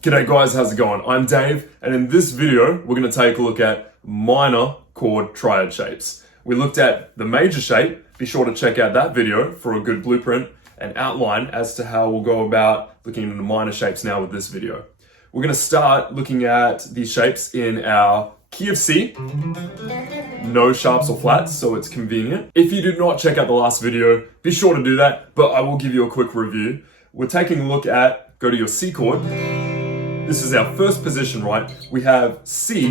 G'day guys, how's it going? I'm Dave, and in this video, we're going to take a look at minor chord triad shapes. We looked at the major shape. Be sure to check out that video for a good blueprint and outline as to how we'll go about looking into the minor shapes now with this video. We're going to start looking at these shapes in our key of C. No sharps or flats, so it's convenient. If you did not check out the last video, be sure to do that, but I will give you a quick review. We're taking a look at, go to your C chord. This is our first position, right? We have C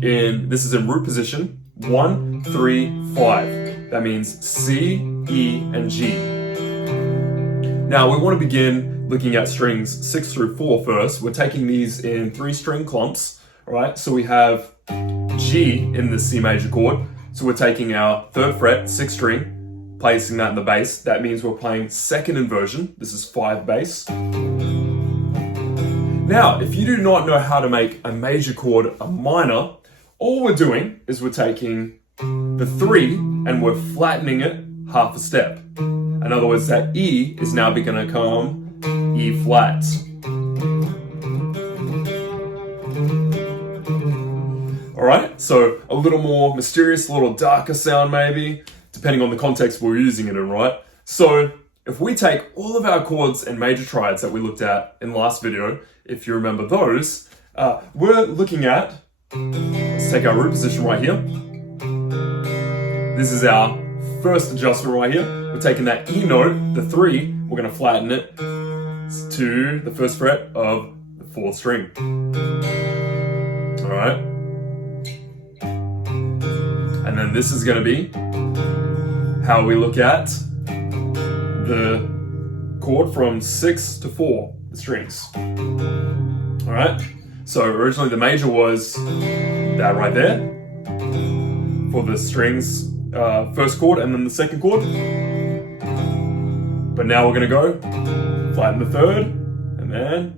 this is in root position, 1, 3, 5. That means C, E, and G. Now we want to begin looking at strings 6 through 4 first. We're taking these in 3-string clumps, all right? So we have G in the C major chord. So we're taking our 3rd fret, 6th string, placing that in the bass. That means we're playing 2nd inversion. This is 5 bass. Now, if you do not know how to make a major chord a minor, all we're doing is we're taking the 3 and we're flattening it half a step. In other words, that E is now going to become E flat. All right, so a little more mysterious, a little darker sound maybe, depending on the context we're using it in, right? So if we take all of our chords and major triads that we looked at in the last video, if you remember those, we're looking at, let's take our root position right here. This is our first adjustment right here. We're taking that E note, the 3, we're going to flatten it to the 1st fret of the 4th string. All right. And then this is going to be how we look at the chord from 6 to 4, the strings. All right, so originally the major was that right there for the strings, 1st chord and then the 2nd chord. But now we're gonna go flatten the 3rd and then.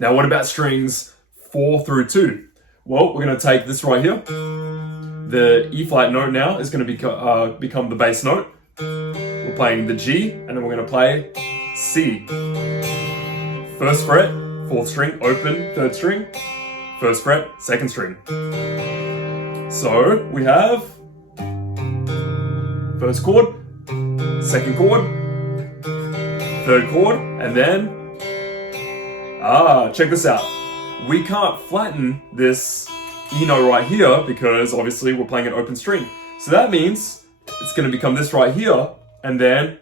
Now what about strings 4 through 2? Well, we're gonna take this right here. The E flat note now is gonna become the bass note. We're playing the G, and then we're going to play C. 1st fret, 4th string, open, 3rd string, 1st fret, 2nd string. So we have 1st chord, 2nd chord, 3rd chord, and then, check this out. We can't flatten this E note right here because obviously we're playing an open string. So that means it's going to become this right here, and then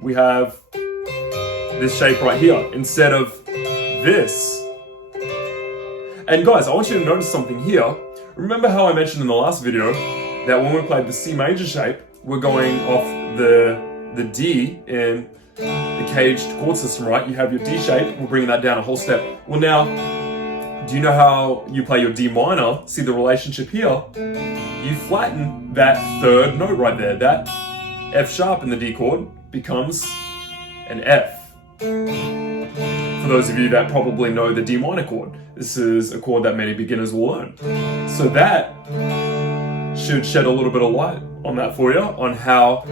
we have this shape right here instead of this. And guys, I want you to notice something here. Remember how I mentioned in the last video that when we played the C major shape, we're going off the D in the caged chord system, right? You have your D shape, we're bringing that down a whole step. Well now, do you know how you play your D minor? See the relationship here? You flatten that 3rd note right there. That F sharp in the D chord becomes an F. For those of you that probably know the D minor chord, this is a chord that many beginners will learn. So that should shed a little bit of light on that for you, on how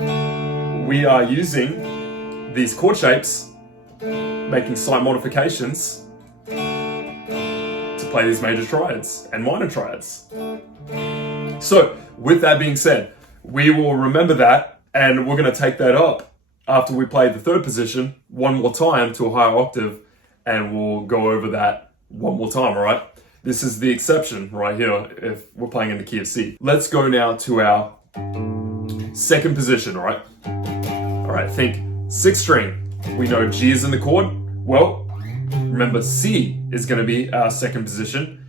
we are using these chord shapes, making slight modifications to play these major triads and minor triads. So, with that being said, we will remember that, and we're going to take that up after we play the 3rd position one more time to a higher octave, and we'll go over that one more time, all right? This is the exception right here if we're playing in the key of C. Let's go now to our 2nd position, all right? All right, think 6th string. We know G is in the chord. Well, remember C is going to be our 2nd position.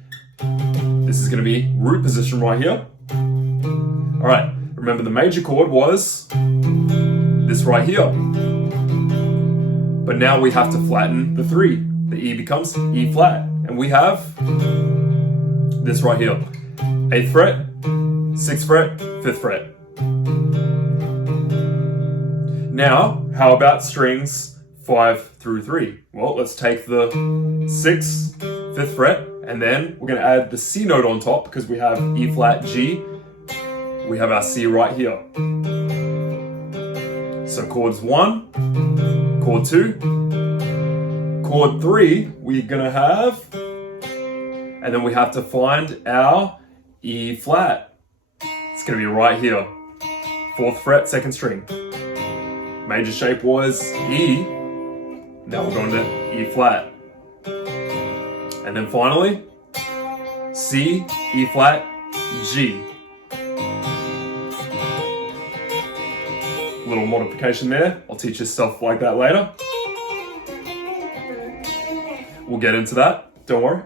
This is going to be root position right here. All right, remember the major chord was this right here. But now we have to flatten the 3. The E becomes E flat. And we have this right here. 8th fret, 6th fret, 5th fret. Now, how about strings 5 through 3? Well, let's take the 6th, 5th fret, and then we're going to add the C note on top because we have E flat, G. We have our C right here. So chords 1, chord 2, chord 3, we're gonna have, and then we have to find our E flat. It's gonna be right here. 4th fret, 2nd string. Major shape was E. Now we're going to E flat. And then finally, C, E flat, G. Little modification there. I'll teach you stuff like that later. We'll get into that, don't worry.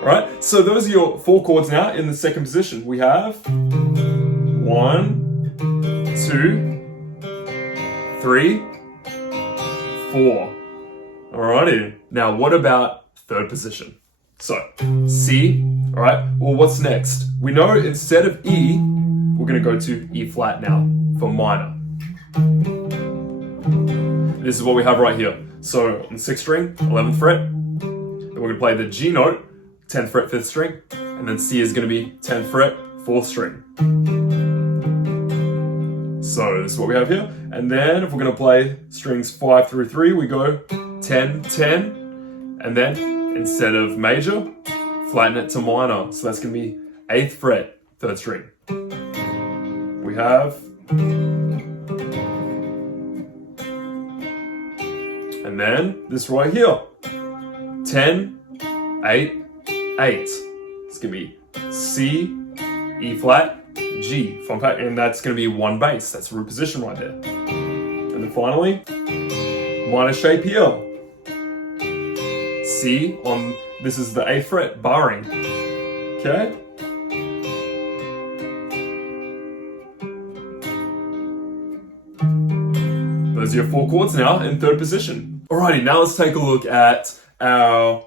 Alright, so those are your 4 chords now in the 2nd position. We have 1, 2, 3, 4. Alrighty. Now what about 3rd position? So, C, alright, well what's next? We know instead of E, we're gonna go to E flat now for minor. This is what we have right here. So on 6th string, 11th fret, then we're gonna play the G note, 10th fret, 5th string, and then C is gonna be 10th fret, 4th string. So this is what we have here. And then if we're gonna play strings 5 through 3, we go 10, 10, and then instead of major, flatten it to minor. So that's gonna be 8th fret, 3rd string. We have, and then this right here, 10, 8, 8. It's gonna be C, E flat, G, and that's gonna be 1 bass. That's root position right there. And then finally, minor shape here. C on, this is the 8th fret, barring. Okay? Those are your 4 chords now in 3rd position. Alrighty, now let's take a look at our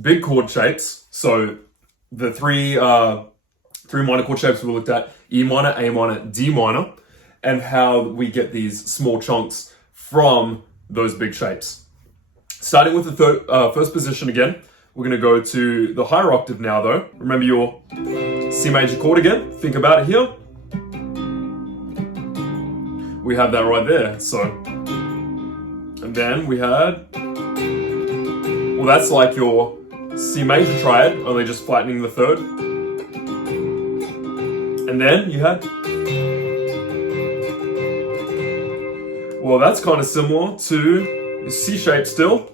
big chord shapes. So the three minor chord shapes we looked at, E minor, A minor, D minor, and how we get these small chunks from those big shapes. Starting with the first position again, we're gonna go to the higher octave now though. Remember your C major chord again, think about it here. We have that right there, so. And then we had, well that's like your C major triad, only just flattening the 3rd. And then you had, well that's kind of similar to C shape still.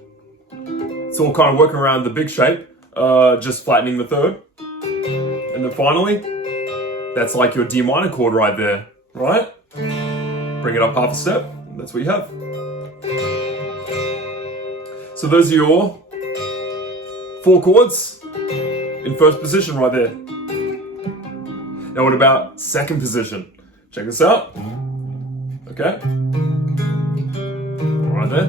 It's all kind of working around the big shape, just flattening the 3rd. And then finally, that's like your D minor chord right there, right? Bring it up half a step, and that's what you have. So those are your 4 chords in 1st position right there. Now what about 2nd position? Check this out. Okay. Right there.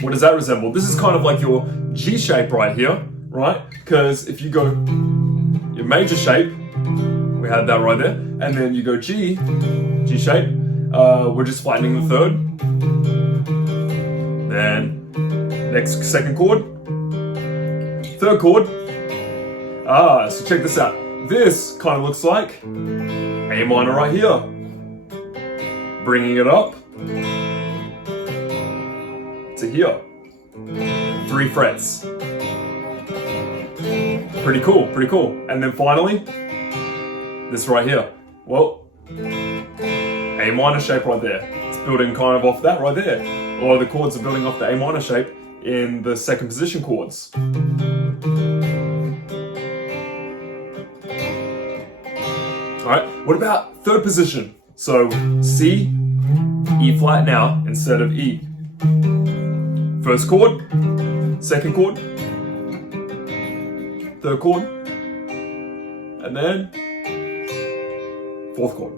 What does that resemble? This is kind of like your G shape right here, right? Because if you go your major shape, we had that right there, and then you go G shape, we're just flattening the 3rd. Then next 2nd chord, 3rd chord. So check this out. This kind of looks like A minor right here. Bringing it up to here. 3 frets. Pretty cool, pretty cool. And then finally, this right here. Well, A minor shape right there. It's building kind of off that right there. A lot of the chords are building off the A minor shape in the 2nd position chords. Alright, what about 3rd position? So C, E flat now instead of E. 1st chord, 2nd chord, 3rd chord, and then 4th chord.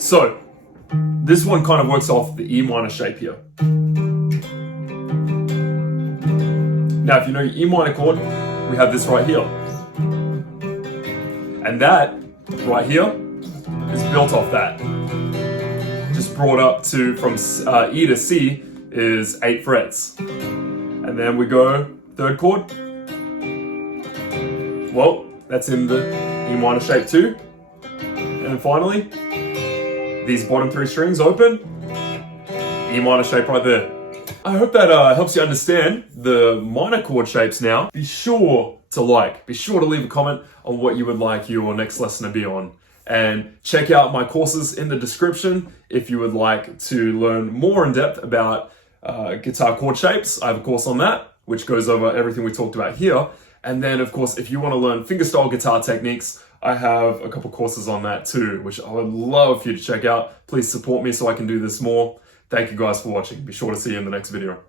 So, this one kind of works off the E minor shape here. Now, if you know your E minor chord, we have this right here. And that, right here, is built off that. Just brought up to, from E to C, is 8 frets. And then we go 3rd chord. Well, that's in the E minor shape too. And then finally, these bottom 3 strings open, E minor shape right there. I hope that helps you understand the minor chord shapes now. Be sure to leave a comment on what you would like your next lesson to be on. And check out my courses in the description if you would like to learn more in depth about guitar chord shapes. I have a course on that, which goes over everything we talked about here. And then, of course, if you want to learn fingerstyle guitar techniques, I have a couple courses on that too, which I would love for you to check out. Please support me so I can do this more. Thank you guys for watching. Be sure to see you in the next video.